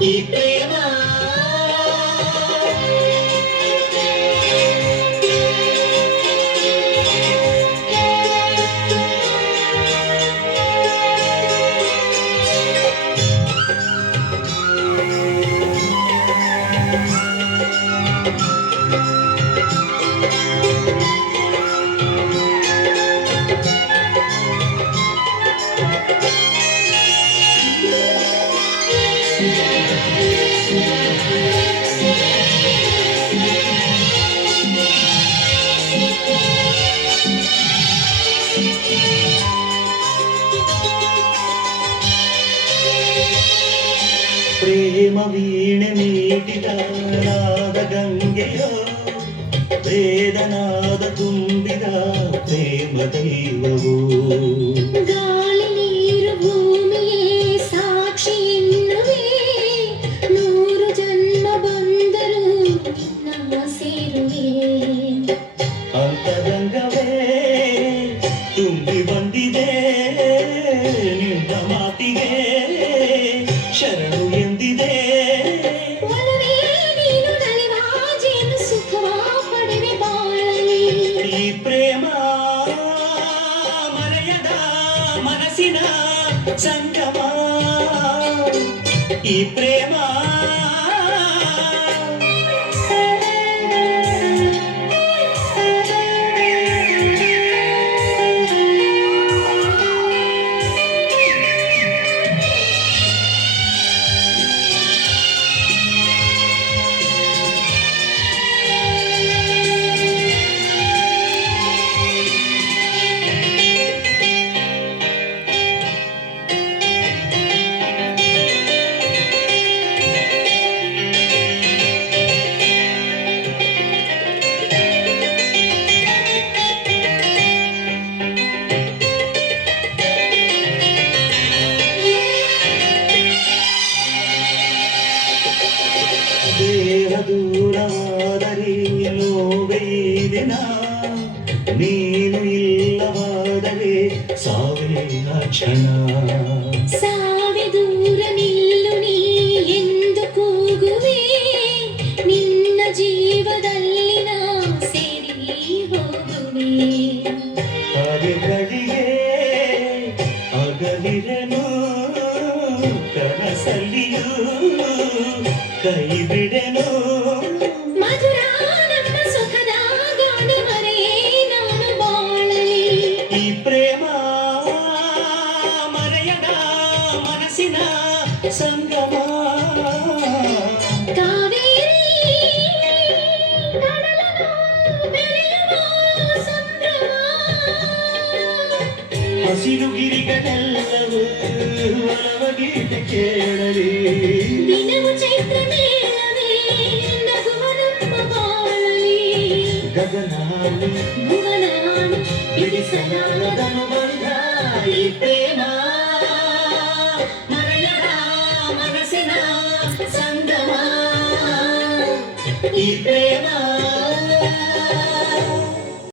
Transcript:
ಈ ಪ್ರೇಮ ಪ್ರೇಮ ವೀಣೆ ಮೀಟಿದ ನಾದ ಗಂಗೆಯೋ ವೇದನಾದ ತುಂಬಿದ ಪ್ರೇಮ ದೈವವು ಗಾಳಿ ನೀರು ಭೂಮಿಯೇ ಸಾಕ್ಷಿ ಎನ್ನುವೆ ನೂರು ಜನ್ಮ ಬಂದರೂ ನಮ್ಮ ಸೇರುವೆ ಅಂತರಂಗವೇ ತುಂಬಿ ಬಂದಿದೆ ನಿನ್ನ ಮಾತಿಗೆ ಶರಣು ಎಂದಿದೆ ಒಲವೇ ನೀನು ನಲಿವ ಜೀವನ ಸುಖವ ಪಡೆವೆ ಬಾಳಲಿ ಈ ಪ್ರೇಮ ಮರೆಯದ ಮನಸ್ಸಿನ ಸಂಗಮ ಈ ಪ್ರೇಮ ದೇಹ ದೂರವಾದರೆ ನೋವೇ ದಿನ ನೀನು ಇಲ್ಲವಾದರೆ ಸಾವಿನ ಕ್ಷಣ ಸಾವೆ ದೂರ ನಿಲ್ಲು ನೀ ಎಂದು ಕೂಗುವೆ ನಿನ್ನ ಜೀವದಲ್ಲಿ ನಾ ಸೇರಿ ಹೋಗುವೆ ಅರೆಗಳಿಗೆ ಅಗಲಿರನು ಕನಸಲ್ಲಿಯೂ ಕೈ ಬಿಡೆನು ಮಧುರ ನಮ್ಮ ಸುಖದ ಗಾಳಿ ಮರೆಯೇ ನಾನು ಬಾಳಲಿ ಈ ಪ್ರೇಮ ಮರೆಯದ ಮನಸ್ಸಿನ ಸಂಗಮ ಕಾವೇರಿ ಕಡಲನು ಬೆರೆಯುವ ಸಂಭ್ರಮ ಹಸಿರು ಗಿರಿಗಳೆಲ್ಲವೂ ಒಲವಗೀತೆ ಕೇಳಲಿ ದಿನವು ಚೈತ್ರ ಮೇಳವೇ ನಗುವ ನಮ್ಮ ಬಾಳಲಿ ಗಗನಾನು ಭುವನಾನು ಬಿಡಿಸಲಾಗದ